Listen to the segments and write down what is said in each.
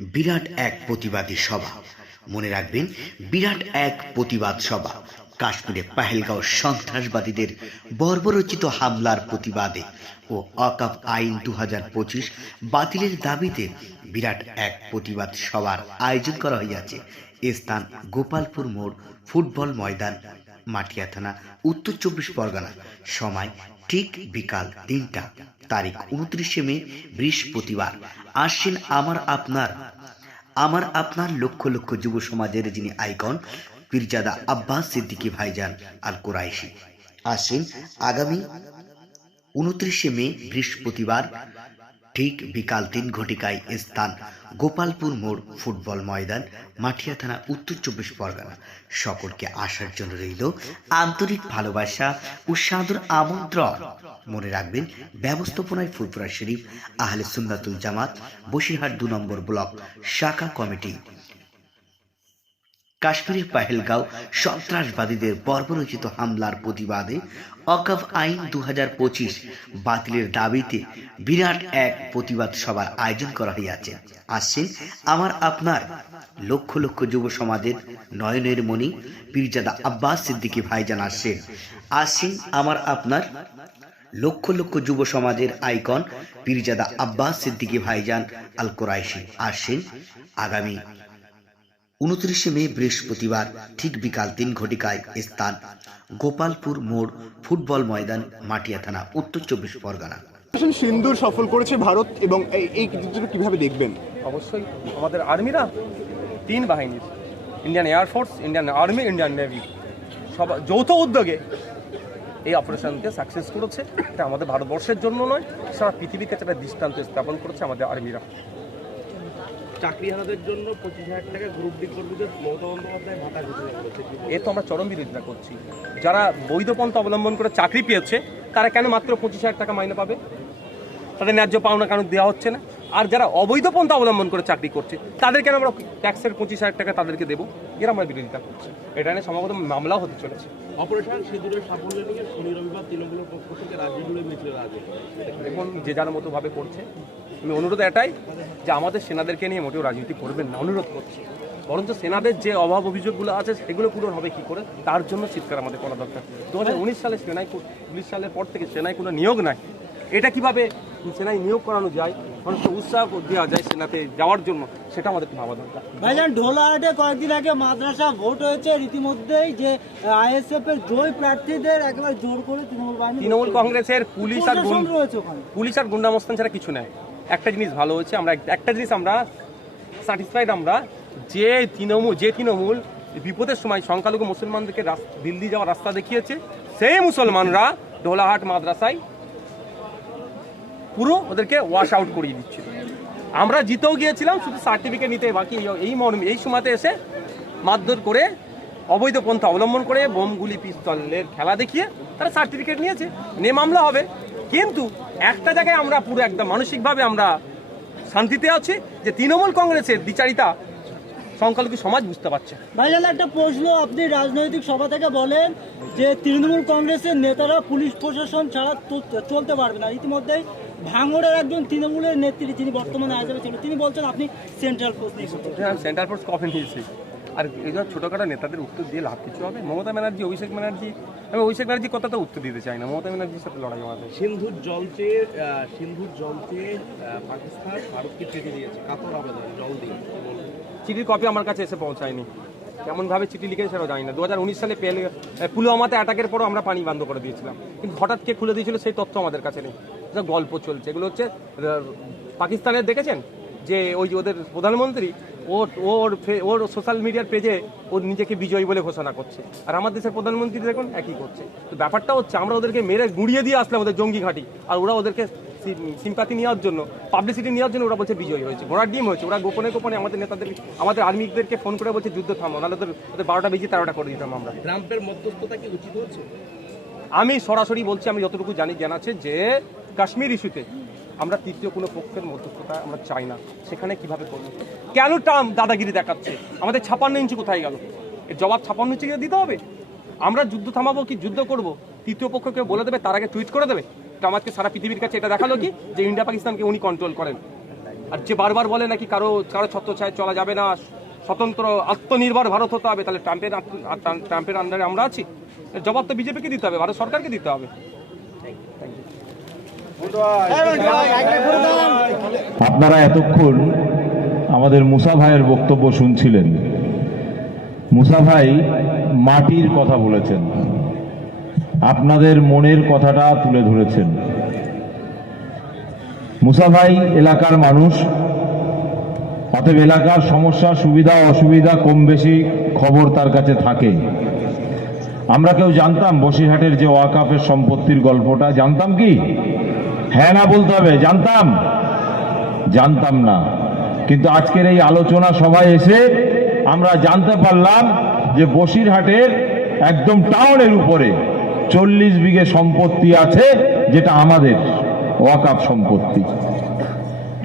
বিরাট এক প্রতিবাদী সভা। মনে রাখবেন, বিরাট এক প্রতিবাদ সভা। কাশ্মীরে পাহেলগাঁও সন্ত্রাসবাদীদের বর্বরচিত হামলার প্রতিবাদে ও অকাপ আইন দু হাজার পঁচিশ বাতিলের দাবিতে বিরাট এক প্রতিবাদ সভার আয়োজন করা হইয়াছে। স্থান গোপালপুর মোড় ফুটবল ময়দান, মাটিয়া থানা, উত্তর চব্বিশ পরগনা। সময় ঠিক বিকাল তিনটা, তারিখ উনত্রিশে মে, বৃহস্পতিবার। আসছেন আমার আপনার আমার আপনার লক্ষ লক্ষ যুব সমাজের যিনি আইকন, পীরজাদা আব্বাস সিদ্দিকী ভাইজান আল কুরাইশি। আসছেন আগামী উনত্রিশে মে বৃহস্পতিবার ঠিক বিকাল তিন ঘটিকায় স্থান গোপালপুর মোড় ফুটবল ময়দান, মাঠিয়া থানা উত্তর চব্বিশ পরগনা। সকলকে আসার জন্য রইল আন্তরিক ভালোবাসা ও সাদর আমন্ত্রণ। মনে রাখবেন, ব্যবস্থাপনায় ফুলপুরা শরীফ, আহলে সুন্নাতুল জামাত, বসিরহাট দু নম্বর ব্লক, শাখা কমিটি। কাশ্মীরের পাহেলগাঁও সন্ত্রাসবাদীদের বর্বরচিত হামলার প্রতিবাদে অকাফ আইন দু পঁচিশ বাতিলের দাবিতে বিরাট এক প্রতিবাদ সভার আয়োজন করা হইয়াছে। আসছেন আমার আপনার লক্ষ লক্ষ যুব সমাজের নয়নের মণি পীরজাদা আব্বাস সিদ্দিকী ভাইজান আসছেন। আসছেন আমার আপনার লক্ষ লক্ষ যুব সমাজের আইকন পীরজাদা আব্বাস সিদ্দিকী ভাইজান আল কোরাইশি আসছেন আগামী উনত্রিশে মে বৃহস্পতিবার ঠিক বিকাল তিন ঘটিকায় স্থান। গোপালপুর মোড় ফুটবল ময়দান মাটিয়া থানা উত্তর চব্বিশ পরগনা। সিন্দুর সফল করেছে ভারত এবং এই এই যুদ্ধটা কীভাবে দেখবেন? অবশ্যই আমাদের আর্মিরা তিন বাহিনীর Indian air force Indian army Indian navy সব যৌথ উদ্যোগে এই অপারেশনকে সাকসেস করেছে। এটা আমাদের ভারতবর্ষের জন্য নয় সারা পৃথিবীর কাছে একটা দৃষ্টান্ত স্থাপন করেছে আমাদের আর্মিরা। চাকরিহারাদের জন্য পঁচিশ হাজার টাকা গ্রুপ ডি কর্মীদের মমতা বন্দ্যোপাধ্যায় ভাতা ঘোষণা করেছে এ তো আমরা চরম বিরোধিতা করছি। যারা বৈধ পন্থা অবলম্বন করে চাকরি পেয়েছে তারা কেন মাত্র পঁচিশ হাজার টাকা মাইনে পাবে? তাদের ন্যায্য পাওনা কেন দেওয়া হচ্ছে না। আর যারা অবৈধ পন্থা অবলম্বন করে চাকরি করছে তাদের কেন আমরা ট্যাক্সের পঁচিশ হাজার টাকা তাদেরকে দেবো? এরা আমরা বিরোধিতা করছি। এটা নিয়ে সম্ভবত মামলাও হতে চলেছে। অপারেশন সিঁদুরের সাফল্য নিয়ে শনি রবিবার তৃণমূলের পক্ষ থেকে রাজ্য জুড়ে মিছিলের আগে দেখুন যে যার মতো ভাবে করছে আমি অনুরোধ এটাই যে আমাদের সেনাদেরকে নিয়ে মোটেও রাজনীতি করবেন না অনুরোধ করছি। বরঞ্চ সেনাদের যে অভাব অভিযোগগুলো আছে সেগুলো পূরণ হবে কি করে তার জন্য চিৎকার আমাদের করা দরকার। দু হাজার উনিশ সালে সেনায় কো- উনিশ সালের পর থেকে সেনায় কোনো নিয়োগ নাই। এটা কীভাবে সেনায় নিয়োগ করানো যায় মানুষকে উৎসাহ দেওয়া যায় সেনাতে যাওয়ার জন্য সেটা আমাদের ভাবা দরকার। ভাইজান ঢোলাহাটে কয়েকদিন আগে মাদ্রাসা ভোট হয়েছে রীতিমধ্যেই যে আইএসএফ এর জয় প্রার্থীদের একেবারে জোর করে তৃণমূল বাহিনী তৃণমূল কংগ্রেসের পুলিশ আর পুলিশ আর গুন্ডামস্তান ছাড়া কিছু নাই। একটা জিনিস ভালো হচ্ছে আমরা একটা জিনিস আমরা স্যাটিসফাইড আমরা যে তৃণমূল যে তৃণমূল বিপদের সময় সংখ্যালঘু মুসলমানদেরকে দিল্লি যাওয়ার রাস্তা দেখিয়েছে, সেই মুসলমানরা ডোলাহাট মাদ্রাসায় পুরো ওদেরকে ওয়াশ আউট করিয়ে দিচ্ছিল। আমরা জিতেও গিয়েছিলাম, শুধু সার্টিফিকেট নিতে, বাকি এই- মর্মে এই সময়তে এসে মারধর করে অবৈধ পন্থা অবলম্বন করে বোমগুলি পিস্তলের খেলা দেখিয়ে তারা সার্টিফিকেট নিয়েছে। নিয়ে মামলা হবে। কিন্তু একটা জায়গায় আমরা পুরো একদম মানসিকভাবে আমরা শান্তিতে আছি যে তৃণমূল কংগ্রেসের দ্বিচারিতা সংখ্যালঘু সমাজ বুঝতে পারছে। ভাইজান একটা প্রশ্ন আপনি রাজনৈতিক সভা থেকে বলেন যে তৃণমূল কংগ্রেসের নেতারা পুলিশ প্রশাসন ছাড়া চলতে পারবে না। ইতিমধ্যেই ভাঙড়ের একজন তৃণমূলের নেত্রী যিনি বর্তমানে আইএসএফ ছিলেন তিনি বলছেন আপনি সেন্ট্রাল ফোর্স নিয়ে সেন্ট্রাল ফোর্স কফে নিয়েছি? আর এই ধর ছোটোখাটো নেতাদের উত্তর দিয়ে লাভ কিছু হবে? মমতা ব্যানার্জি অভিষেক ব্যানার্জি আমি অভিষেক ব্যানার্জির কথা তো উত্তর দিতে চাই না। মমতা ব্যানার্জির সাথে লড়াই আমাদের। সিন্ধুর জল চেয়ে সিন্ধুর জল চেয়ে পাকিস্তান ভারতকে চিঠি দিয়েছে। কাতর আবেদন জল দিয়ে। চিঠির কপি আমার কাছে এসে পৌঁছায়নি। কেমনভাবে চিঠি লিখেছে সেটাও জানি না। দু হাজার উনিশ সালে পেলে পুলওয়ামাতে অ্যাটাকের পরও আমরা পানি বন্ধ করে দিয়েছিলাম। কিন্তু হঠাৎ কে খুলে দিয়েছিল সেই তথ্য আমাদের কাছে নেই। এটা গল্প চলছে। এগুলো হচ্ছে পাকিস্তানের দেখেছেন? যে ওই যে ওদের প্রধানমন্ত্রী ওর ফে- ওর সোশ্যাল মিডিয়ার পেজে ও নিজেকে বিজয়ী বলে ঘোষণা করছে। আর আমার দেশের প্রধানমন্ত্রী দেখুন একই করছে। তো ব্যাপারটা হচ্ছে আমরা ওদেরকে মেরে গুঁড়িয়ে দিয়ে আসলাম ওদের জঙ্গি ঘাঁটি। আর ওরা ওদেরকে সিম্পাতি নেওয়ার জন্য পাবলিসিটি নেওয়ার জন্য ওরা বলছে বিজয়ী হয়েছে। ঘোড়ার ডিম হয়েছে। ওরা গোপনে গোপনে আমাদের নেতাদের আমাদের আর্মিদেরকে ফোন করে বলছে যুদ্ধ থামো নাহলে ওদের ওদের বারোটা বেজে তেরোটা করে দিতাম আমরা। ট্রাম্পের মধ্যস্থতা কি উচিত হচ্ছে আমি সরাসরি বলছি আমি যতটুকু জানি জানাচ্ছে যে কাশ্মীর ইস্যুতে আমরা তৃতীয় কোনো পক্ষের মধ্যস্থতা আমরা চাই না। সেখানে কীভাবে করব? কেন ট্রাম্প দাদাগিরি দেখাচ্ছে? আমাদের ছাপান্ন ইঞ্চি কোথায় গেল? এর জবাব ছাপান্ন ইঞ্চি দিতে হবে। আমরা যুদ্ধ থামাবো কি? যুদ্ধ করব? তৃতীয় পক্ষকে বলে দেবে, তার আগে টুইট করে দেবে? আজকে সারা পৃথিবীর কাছে এটা দেখাল কি? যে ইন্ডিয়া পাকিস্তানকে উনি কন্ট্রোল করেন। আর যে বারবার বলে নাকি কারও কারও ছত্রছায় চলা যাবে না, স্বতন্ত্র আত্মনির্ভর ভারত হতে হবে, তাহলে ট্রাম্পের ট্রাম্পের আন্ডারে আমরা আছি। জবাব তো বিজেপিকে দিতে হবে, ভারত সরকারকে দিতে হবে। আপনারা এতক্ষণ আমাদের মুসা ভাইয়ের বক্তব্য শুনছিলেন। মুসা ভাই মাটির কথা বলেছেন। আপনাদের মনের কথাটা তুলে ধরেছেন। মুসা ভাই এলাকার মানুষ, অতএব এলাকার সমস্যা, সুবিধা, অসুবিধা কম বেশি খবর তার কাছে থাকে। আমরা কেউ জানতাম বসিরহাটের যে ওয়াকাফের সম্পত্তির গল্পটা? জানতাম কি? হ্যাঁ না বলতে হবে, জানতাম। জানতাম না। কিন্তু আজকের এই আলোচনা সভায় এসে আমরা জানতে পারলাম যে বসিরহাটের একদম টাউনের উপরে চল্লিশ বিঘে সম্পত্তি আছে যেটা আমাদের ওয়াকাফ সম্পত্তি।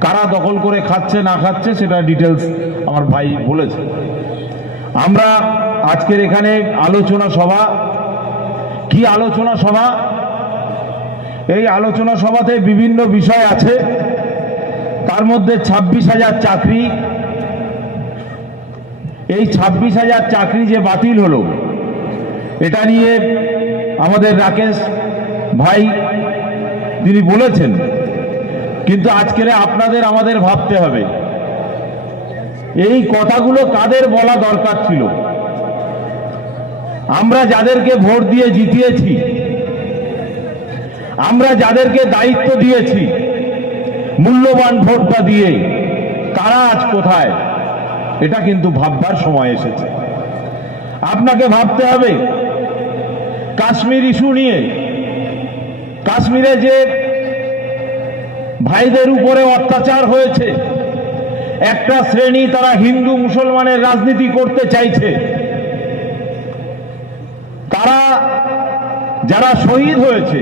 কারা দখল করে খাচ্ছে, না খাচ্ছে সেটা ডিটেলস আমার ভাই বলেছে। আমরা আজকের এখানে আলোচনা সভা, কি আলোচনা সভা? এই আলোচনা সভাতে বিভিন্ন বিষয় আছে। তার মধ্যে ছাব্বিশ হাজার চাকরি। এই ছাব্বিশ হাজার চাকরি যে বাতিল হলো, এটা নিয়ে আমাদের রাকেশ ভাই তিনি বলেছেন, কিন্তু আজকের আপনাদের আমাদের ভাবতে হবে। এই কথাগুলো কাদের বলা দরকার ছিল? আমরা যাদেরকে ভোট দিয়ে জিতিয়েছি, আমরা যাদেরকে দায়িত্ব দিয়েছি মূল্যবান ভোটটা দিয়ে তারা আজ কোথায়, এটা কিন্তু ভাববার সময় এসেছে। আপনাকে ভাবতে হবে, কাশ্মীর ইস্যু নিয়ে, কাশ্মীরে যে ভাইদের উপরে অত্যাচার হয়েছে, একটা শ্রেণি তারা হিন্দু মুসলমানের রাজনীতি করতে চাইছে, তারা যারা শহীদ হয়েছে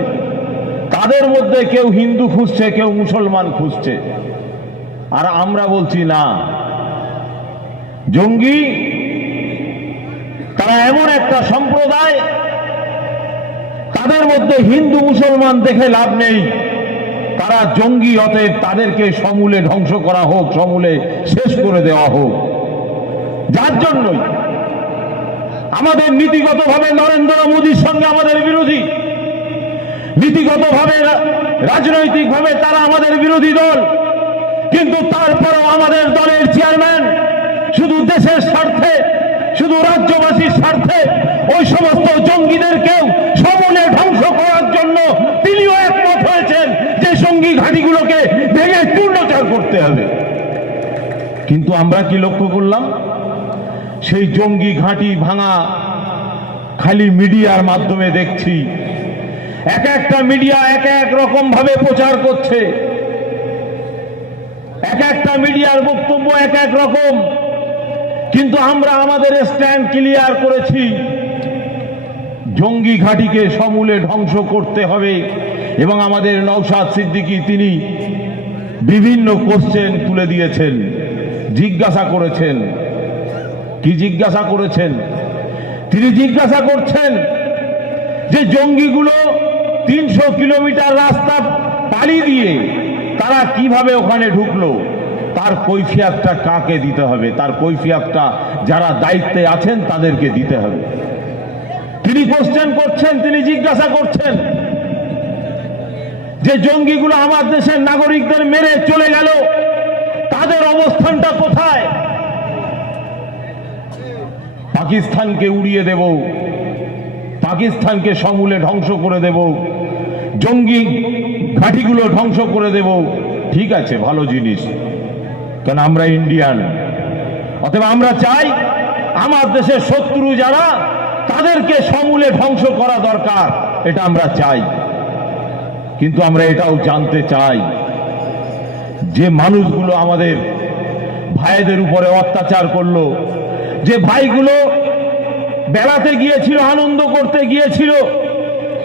তাদের মধ্যে কেউ হিন্দু খুঁজছে, কেউ মুসলমান খুঁজছে। আর আমরা বলছি, না। জঙ্গি, তারা এমন একটা সম্প্রদায়, তাদের মধ্যে হিন্দু মুসলমান দেখে লাভ নেই। তারা জঙ্গি, অতএব তাদেরকে সমূলে ধ্বংস করা হোক, সমূলে শেষ করে দেওয়া হোক। যার জন্যই আমাদের নীতিগতভাবে নরেন্দ্র মোদীর সঙ্গে আমাদের বিরোধী। নীতিগতভাবে, রাজনৈতিকভাবে তারা আমাদের বিরোধী দল। কিন্তু তারপরেও আমাদের দলের চেয়ারম্যান শুধু দেশের স্বার্থে, শুধু রাজ্যবাসীর স্বার্থে, ওই সমস্ত জঙ্গিদেরকেও সমূলে ধ্বংস করার জন্য তিনিও একমত হয়েছেন যে সঙ্গী ঘাঁটিগুলোকে ভেঙে চূর্ণচার করতে হবে। কিন্তু আমরা কি লক্ষ্য করলাম? সেই জঙ্গি ঘাঁটি ভাঙা খালি মিডিয়ার মাধ্যমে দেখছি এক একটা মিডিয়া এক এক রকম ভাবে প্রচার করছে। এক একটা মিডিয়ার বক্তব্য এক এক রকম। কিন্তু আমরা আমাদের স্ট্যান্ড ক্লিয়ার করেছি। জঙ্গি ঘাঁটিকে সমূলে ধ্বংস করতে হবে এবং আমাদের নৌসাদ সিদ্দিকী তিনি বিভিন্ন কোশ্চেন তুলে দিয়েছেন, জিজ্ঞাসা করেছেন। কি জিজ্ঞাসা করেছেন? তিনি জিজ্ঞাসা করছেন যে জঙ্গিগুলো তিনশো কিলোমিটার রাস্তা পাড়ি দিয়ে তারা কীভাবে ওখানে ঢুকলো? তার কৈফিয়াতটা কাকে দিতে হবে? তার কৈফিয়াতটা যারা দায়িত্বে আছেন তাদেরকে দিতে হবে। তিনি কোশ্চেন করছেন, তিনি জিজ্ঞাসা করছেন যে জঙ্গিগুলো আমার দেশের নাগরিকদের মেরে চলে গেল, তাদের অবস্থানটা কোথায়? পাকিস্তানকে উড়িয়ে দেব, পাকিস্তানকে সমূলে ধ্বংস করে দেব জঙ্গি ঘাঁটিগুলো ধ্বংস করে দেব। ঠিক আছে, ভালো জিনিস। কেন আমরা ইন্ডিয়ান অতএব আমরা চাই আমার দেশের শত্রু যারা, তাদেরকে সমূলে ধ্বংস করা দরকার, এটা আমরা চাই। কিন্তু আমরা এটাও জানতে চাই যে মানুষগুলো আমাদের ভাইদের উপরে অত্যাচার করল, যে ভাইগুলো বেড়াতে গিয়েছিল, আনন্দ করতে গিয়েছিল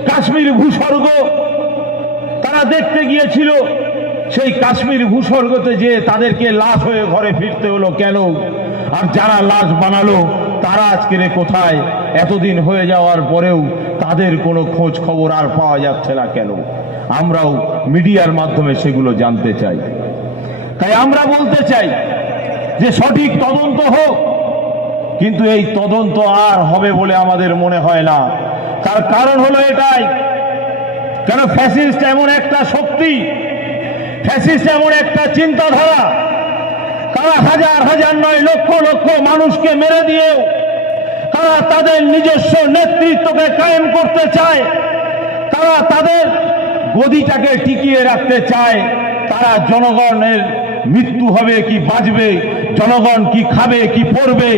কাশ্মীর ভূস্বর্গ। তারা দেখতে গিয়েছিল, সেই কাশ্মীর ভূস্বর্গতে যে তাদেরকে লাশ হয়ে ঘরে ফিরতে হলো কেন? আর যারা লাশ বানালো, তারা আজকের কোথায়? এতদিন হয়ে যাওয়ার পরেও তাদের কোনো খোঁজ খবর আর পাওয়া যাচ্ছে না কেন? আমরাও মিডিয়ার মাধ্যমে সেগুলো জানতে চাই। তাই আমরা বলতে চাই যে সঠিক তদন্ত হোক, কিন্তু এই তদন্ত আর হবে বলে আমাদের মনে হয় না। তার কারণ হলো এটাই। কেন ফ্যাসিস্ট এমন একটা শক্তি, ফ্যাসিস্ট এমন একটা চিন্তাধারা, তারা হাজার হাজার নয় লক্ষ লক্ষ মানুষকে মেরে দিয়েও তারা তাদের নিজস্ব নেতৃত্বকে কায়েম করতে চায়, তারা তাদের গদিটাকে টিকিয়ে রাখতে চায়, তারা জনগণের মৃত্যু হবে কি বাঁচবে, জনগণ কি খাবে, কি পড়বে,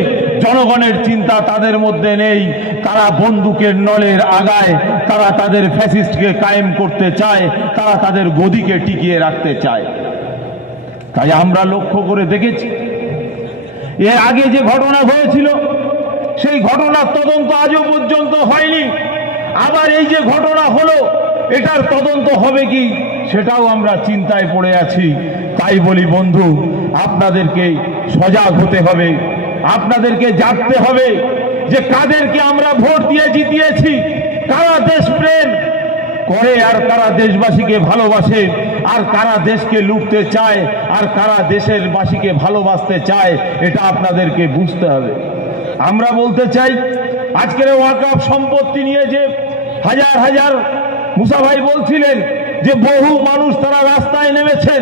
জনগণের চিন্তা তাদের মধ্যে নেই। তারা বন্দুকের নলের আগায়, তারা তাদের ফ্যাসিস্টকে কায়েম করতে চায়, তারা তাদের গদিকে টিকিয়ে রাখতে চায়। তাই আমরা লক্ষ্য করে দেখেছি, এর আগে যে ঘটনা হয়েছিল, সেই ঘটনার তদন্ত আজও পর্যন্ত হয়নি। আবার এই যে ঘটনা হলো, এটার তদন্ত হবে কি, সেটাও আমরা চিন্তায় পড়ে আছি। তাই বলি, বন্ধু, আপনাদেরকে সজাগ হতে হবে, আপনাদেরকে জানতে হবে। যে কাদেরকে আমরা ভোট দিয়ে জিতিয়েছি, কারা দেশপ্রেম করে আর কারা দেশবাসীকে ভালোবাসে, আর কারা দেশকে লুটতে চায়, আর কারা দেশের বাসীকে ভালোবাসতে চায়, এটা আপনাদেরকে বুঝতে হবে। আমরা বলতে চাই, আজকের ওয়াকআপ সম্পত্তি নিয়ে যে হাজার হাজার মুসাভাই বলছিলেন যে বহু মানুষ তারা রাস্তায় নেমেছেন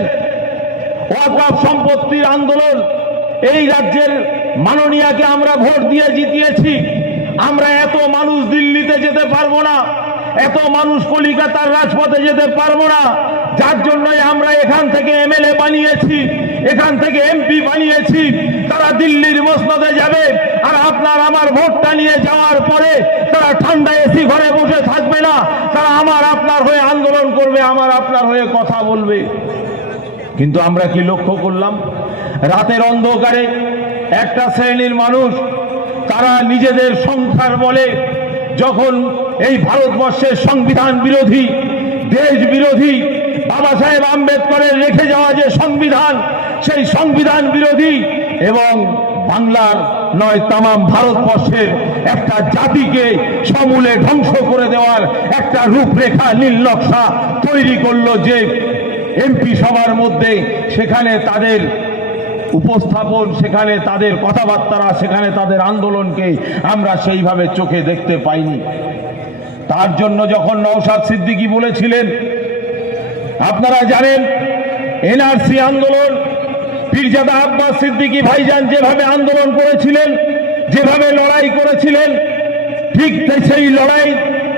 ওয়াকআপ সম্পত্তির আন্দোলন এই রাজ্যের মাননীয়াকে আমরা ভোট দিয়ে জিতিয়েছি। আমরা এত মানুষ দিল্লিতে যেতে পারব না। এত মানুষ কলিকাতার রাজপথে যেতে পারব না। যার জন্যই আমরা এখান থেকে এমএলএ বানিয়েছি, এখান থেকে এমপি বানিয়েছি। তারা দিল্লির মসনদে যাবে আর আপনার আমার ভোটটা নিয়ে যাওয়ার পরে তারা ঠান্ডা এসি ঘরে বসে থাকবে না। তারা আমার আপনার হয়ে আন্দোলন করবে, আমার আপনার হয়ে কথা বলবে। কিন্তু আমরা কি লক্ষ্য করলাম? রাতের অন্ধকারে একটা শ্রেণির মানুষ, তারা নিজেদের সংখ্যার বলে, যখন এই ভারতবর্ষের সংবিধান বিরোধী, দেশ বিরোধী, বাবা সাহেব আম্বেদকরের রেখে যাওয়া যে সংবিধান, সেই সংবিধান বিরোধী এবং বাংলার নয়, তামাম ভারতবর্ষের একটা জাতিকে সমূলে ধ্বংস করে দেওয়ার একটা রূপরেখা নীলনকশা তৈরি করল যে এমপি সভার মধ্যে, সেখানে তাদের উপস্থাপন, সেখানে তাদের কথাবার্তারা, সেখানে তাদের আন্দোলনকে আমরা সেইভাবে চোখে দেখতে পাইনি। তার জন্য যখন নওশাদ সিদ্দিকী বলেছিলেন, আপনারা জানেন, এনআরসি আন্দোলন, পীরজাদা আব্বাস সিদ্দিকী ভাইজান যেভাবে আন্দোলন করেছিলেন, যেভাবে লড়াই করেছিলেন, ঠিক সেই লড়াই,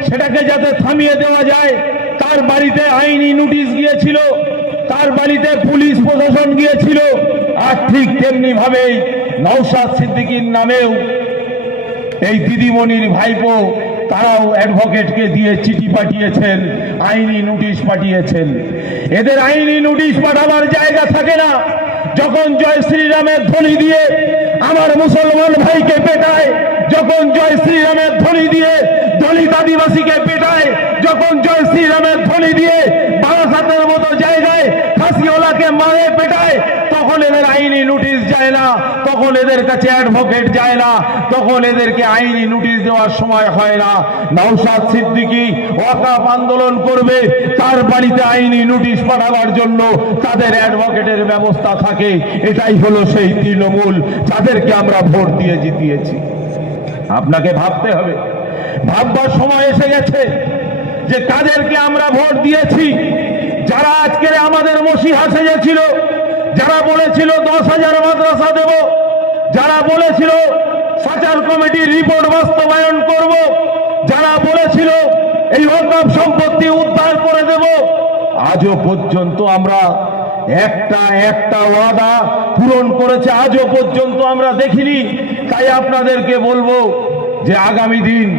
সেটাকে যাতে থামিয়ে দেওয়া যায় তার বাড়িতে আইনি নোটিশ গিয়েছিল তার বাড়িতে পুলিশ প্রশাসন গিয়েছিল আর ঠিক তেমনি ভাবেই নওশাদ সিদ্দিকীর নামেও এই দিদিমণির ভাইপো তারাও অ্যাডভোকেটকে দিয়ে চিঠি পাঠিয়েছেন, আইনি নোটিশ পাঠিয়েছেন। এদের আইনি নোটিশ পাঠাবার জায়গা থাকে না। যখন জয় শ্রীরামের ধ্বনি দিয়ে আমার মুসলমান ভাইকে পেটায়, যখন জয় শ্রীরামের ধ্বনি দিয়ে দলিত আদিবাসীকে পেটায়, যখন জয় শ্রীরামের ধ্বনি দিয়ে বারাসাতের মতো জায়গায় ফাঁসিওয়ালাকে মারে পেটায় তখন এদের আইনি নোটিশ যায় না, তখন এদের কাছে অ্যাডভোকেট যায় না, তখন এদেরকে আইনি নোটিশ দেওয়ার সময় হয় না। নওশাদ সিদ্দিকী ওয়াকাফ আন্দোলন করবে, তার বাড়িতে আইনি নোটিশ পাঠাবার জন্য তাদের অ্যাডভোকেটের ব্যবস্থা থাকে। এটাই হলো সেই তৃণমূল, যাদেরকে আমরা ভোট দিয়ে জিতিয়েছি। আপনাকে ভাবতে হবে, ভাববার সময় এসে গেছে যে তাদেরকে আমরা ভোট দিয়েছি। যারা আজকে আমাদের মসিহা সেজেছিল যারা বলেছিল দশ হাজার মাদ্রাসা দেব, যারা বলেছিল সাচার কমিটির রিপোর্ট বাস্তবায়ন করব, যারা বলেছিল এই ওয়াকফ সম্পত্তি উদ্ধার করে দেব, আজও পর্যন্ত আমরা একটা একটা ওয়াদা পূরণ করেছে, আজও পর্যন্ত আমরা দেখিনি। তাই আপনাদেরকে বলব যে আগামী দিন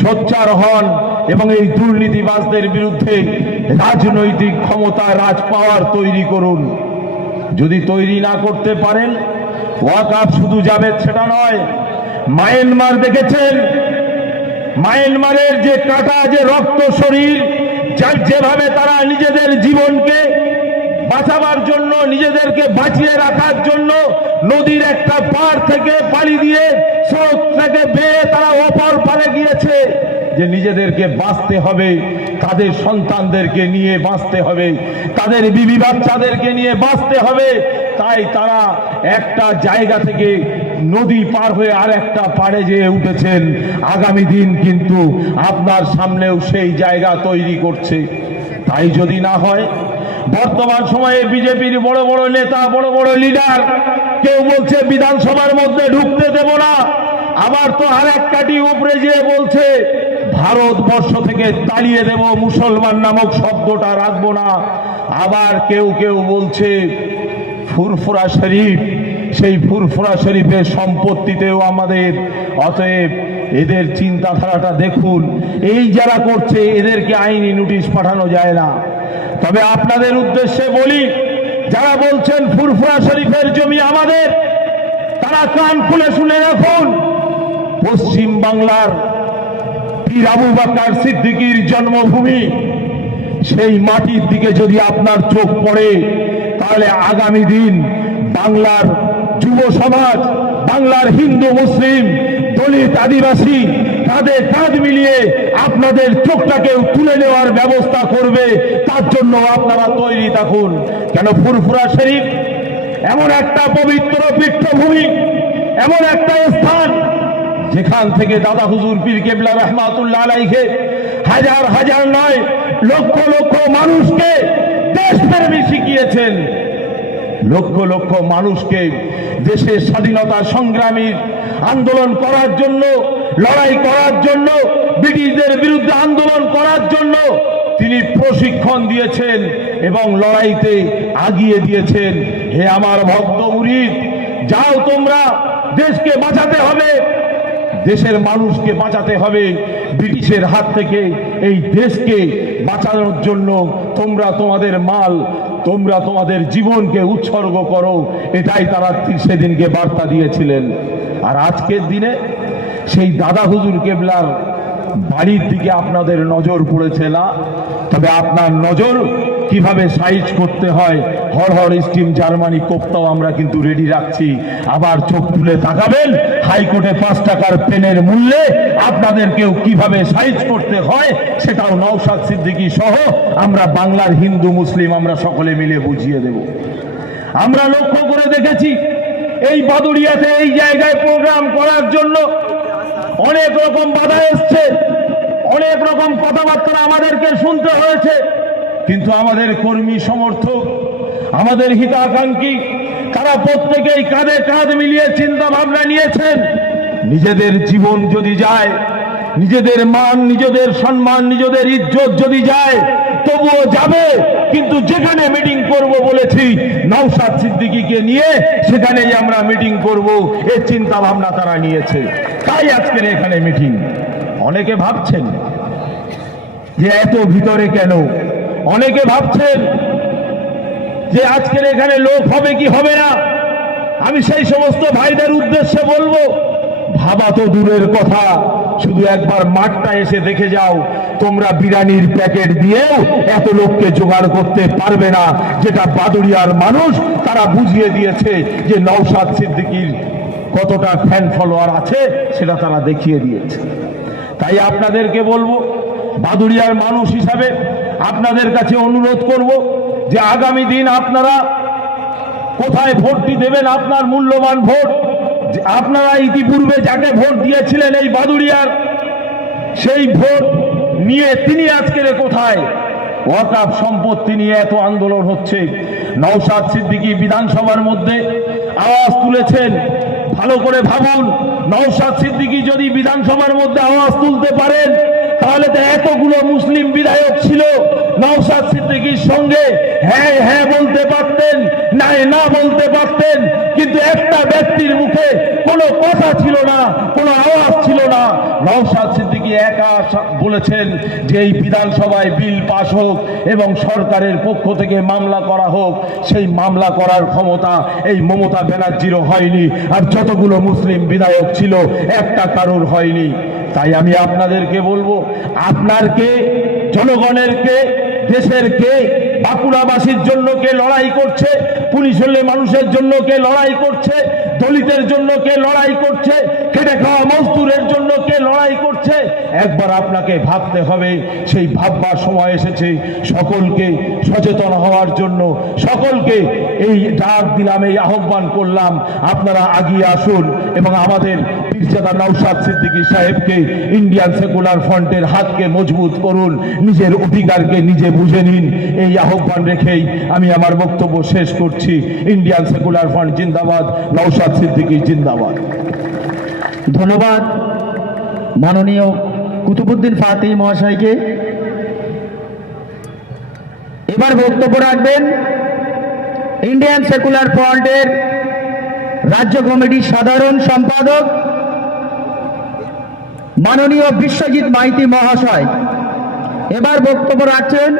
সোচ্চার হন এবং এই দুর্নীতিবাজদের বিরুদ্ধে রাজনৈতিক ক্ষমতা রাজ পাওয়ার তৈরি করুন। যদি তৈরি না করতে পারেন ওয়াকাপ শুধু যাবে সেটা নয়। মায়ানমার দেখেছেন? মায়ানমারের যে কাটা, যে রক্ত শরীর, যার যেভাবে তারা নিজেদের জীবনকে বাঁচাবার জন্য, নিজেদেরকে বাঁচিয়ে রাখার জন্য নদীর একটা পার থেকে পালি দিয়ে স্রোত থেকে বেয়ে তারা অপর পারে গিয়েছে, যে নিজেদেরকে বাঁচতে হবে। তাদের সন্তানদেরকে নিয়ে বাঁচতে হবে, তাদের বিবি বাচ্চাদেরকে নিয়ে বাঁচতে হবে। তাই তারা একটা জায়গা থেকে নদী পার হয়ে আর একটা পাড়ে যেয়ে উঠেছেন। আগামী দিন কিন্তু আপনার সামনেও সেই জায়গা তৈরি করছে। তাই যদি না হয়, বর্তমান সময়ে বিজেপির বড় বড় নেতা, বড় বড় লিডার, কেউ বলছে বিধানসভার মধ্যে ঢুকতে দেব না। আবার তো আর এক কাটি উপরে যেয়ে বলছে ভারতবর্ষ থেকে তাড়িয়ে দেব, মুসলমান নামক শব্দটা রাখব না। আবার কেউ কেউ বলছে, ফুরফুরা শরীফ, সেই ফুরফুরা শরীফের সম্পত্তিতেও আমাদের, অতএব এদের চিন্তাধারাটা দেখুন। এই যারা করছে, এদেরকে আইনি নোটিশ পাঠানো যায় না। তবে আপনাদের উদ্দেশ্যে বলি, যারা বলছেন ফুরফুরা শরীফের জমি আমাদের, তারা কান খুলে শুনে রাখুন। পশ্চিম বাংলার পীর আবু বাকার সিদ্দিকীর জন্মভূমি, সেই মাটির দিকে যদি আপনার চোখ পড়ে, তাহলে আগামী দিন বাংলার যুব সমাজ, বাংলার হিন্দু মুসলিম, দলিত আদিবাসী কাঁধে কাঁধ মিলিয়ে আপনাদের চোখটাকেও তুলে নেওয়ার ব্যবস্থা করবে, তার জন্য আপনারা তৈরি থাকুন। কেন ফুরফুরা শরীফ? এমন একটা পবিত্র পীঠভূমি এমন একটা স্থান যেখান থেকে দাদা হুজুর পীর কেবলা রহমাতুল্লাহ আলাইকে হাজার হাজার নয়, লক্ষ লক্ষ মানুষকে দেশপ্রেমী শিখিয়েছেন। লক্ষ লক্ষ মানুষকে দেশের স্বাধীনতা সংগ্রামীর আন্দোলন করার জন্য, লড়াই করার জন্য, ব্রিটিশদের বিরুদ্ধে আন্দোলন করার জন্য তিনি প্রশিক্ষণ দিয়েছেন এবং লড়াইতে আগিয়ে দিয়েছেন। হে আমার ভক্ত মুরিদ, যাও তোমরা, দেশকে বাঁচাতে হবে দেশের মানুষকে বাঁচাতে হবে। ব্রিটিশের হাত থেকে এই দেশকে বাঁচানোর জন্য তোমরা তোমাদের মাল, তোমরা তোমাদের জীবনকে উৎসর্গ করো। এটাই তারা সেদিনকে বার্তা দিয়েছিলেন। আর আজকের দিনে সেই দাদা হুজুর কেবলার বাড়ির দিকে আপনাদের নজর পড়েছে না? তবে আপনার নজর কীভাবে সাইজ করতে হয়? হর হর স্টিম জার্মানি কোপ্তাও আমরা কিন্তু রেডি রাখছি। আবার চোখ তুলে তাকাবেন, হাইকোর্টে পাঁচ টাকার পেনের মূল্যে আপনাদেরকেও কীভাবে সাইজ করতে হয় সেটাও নওশাদ সিদ্দিকী সহ আমরা বাংলার হিন্দু, মুসলিম আমরা সকলে মিলে বুঝিয়ে দেব। আমরা লক্ষ্য করে দেখেছি, এই বাদুড়িয়াতে এই জায়গায় প্রোগ্রাম করার জন্য অনেক রকম বাধা এসছে। অনেক রকম কথাবার্তা আমাদেরকে শুনতে হয়েছে। কিন্তু আমাদের কর্মী সমর্থক, আমাদের হিতাকাঙ্ক্ষী, তারা প্রত্যেকেই কাঁধে কাঁধ মিলিয়ে চিন্তা ভাবনা নিয়েছেন। নিজেদের জীবন যদি যায়, নিজেদের মান, নিজেদের সম্মান, নিজেদের ইজ্জত যদি যায় তবুও যাবে, কিন্তু যেখানে মিটিং করব বলেছি, নওশাদ সিদ্দিকীকে নিয়ে সেখানেই আমরা মিটিং করব। এর চিন্তা ভাবনা তারা নিয়েছে। তাই আজকের এখানে মিটিং অনেকে ভাবছেন যে এত ভিতরে কেন? অনেকে ভাবছেন যে আজকের এখানে লোক হবে কি হবে না? আমি সেই সমস্ত ভাইদের উদ্দেশ্যে বলব, ভাবা তো দূরের কথা। শুধু একবার মাঠটা এসে দেখে যাও। তোমরা বিরিয়ানির প্যাকেট দিয়েও এত লোককে জোগাড় করতে পারবে না। যেটা বাদুড়িয়ার মানুষ, তারা বুঝিয়ে দিয়েছে যে নওশাদ সিদ্দিকীর কতটা ফ্যান ফলোয়ার আছে, সেটা তারা দেখিয়ে দিয়েছে। তাই আপনাদেরকে বলব, বাদুড়িয়ার মানুষ হিসাবে আপনাদের কাছে অনুরোধ করব যে আগামী দিন আপনারা কোথায় ভোটটি দেবেন, আপনার মূল্যবান ভোট আপনারা ইতিপূর্বে যাকে ভোট দিয়েছিলেন এই বাদুড়িয়ার, সেই ভোট নিয়ে তিনি আজকের কোথায়? ওয়াকাফ সম্পত্তি নিয়ে এত আন্দোলন হচ্ছে। নওশাদ সিদ্দিকী বিধানসভার মধ্যে আওয়াজ তুলেছেন। ভালো করে ভাবুন, নওশাদ সিদ্দিকী যদি বিধানসভার মধ্যে আওয়াজ তুলতে পারেন তাহলে তো এতগুলো মুসলিম বিধায়ক ছিল নওসাদ সিদ্দিকীর সঙ্গে হ্যাঁ হ্যাঁ বলতে পারতেন, নাই, না বলতে পারতেন, কিন্তু একটা ব্যক্তির মুখে কোনো কথা ছিল না, কোনো আওয়াজ ছিল না। নওসাদ সিদ্দিকী একা বলেছেন যে এই বিধানসভায় বিল পাশ হোক এবং সরকারের পক্ষ থেকে মামলা করা হোক, সেই মামলা করার ক্ষমতা এই মমতা ব্যানার্জিরও হয়নি, আর যতগুলো মুসলিম বিধায়ক ছিল, একটা কারোর হয়নি। তাই আমি আপনাদেরকে বলব, আপনার কে, জনগণের কে, দেশের কে, বাঁকুড়াবাসীর জন্য কে লড়াই করছে, পুলিশ হলে মানুষের জন্য কে লড়াই করছে, দলিতের জন্য কে লড়াই করছে, খেটে খাওয়া মজদুরের জন্য কে লড়াই করছে, একবার আপনাকে ভাবতে হবে, সেই ভাববার সময় এসেছে, সকলকে সচেতন হওয়ার জন্য, সকলকে এই ডাক দিলাম, এই আহ্বান করলাম, আপনারা আগিয়ে আসুন এবং আমাদের পীরজাদা নৌসাদ সিদ্দিকী সাহেবকে ইন্ডিয়ান সেকুলার ফ্রন্টের হাতকে মজবুত করুন, নিজের অধিকারকে নিজে বুঝে নিন। এই আহ্বান রেখেই আমি আমার বক্তব্য শেষ করছি। ইন্ডিয়ান সেকুলার ফ্রন্ট জিন্দাবাদ নৌসাদ সিদ্দিকী জিন্দাবাদ। ধন্যবাদ মাননীয় কুতুবুদ্দিন ফাতি মহাশয়কে। এবার বক্তব্য রাখবেন ইন্ডিয়ান সেকুলার ফ্রন্টের রাজ্য কমিটির সাধারণ সম্পাদক মাননীয় বিশ্বজিৎ মাইতি মহাশয় এবার বক্তব্য রাখছেন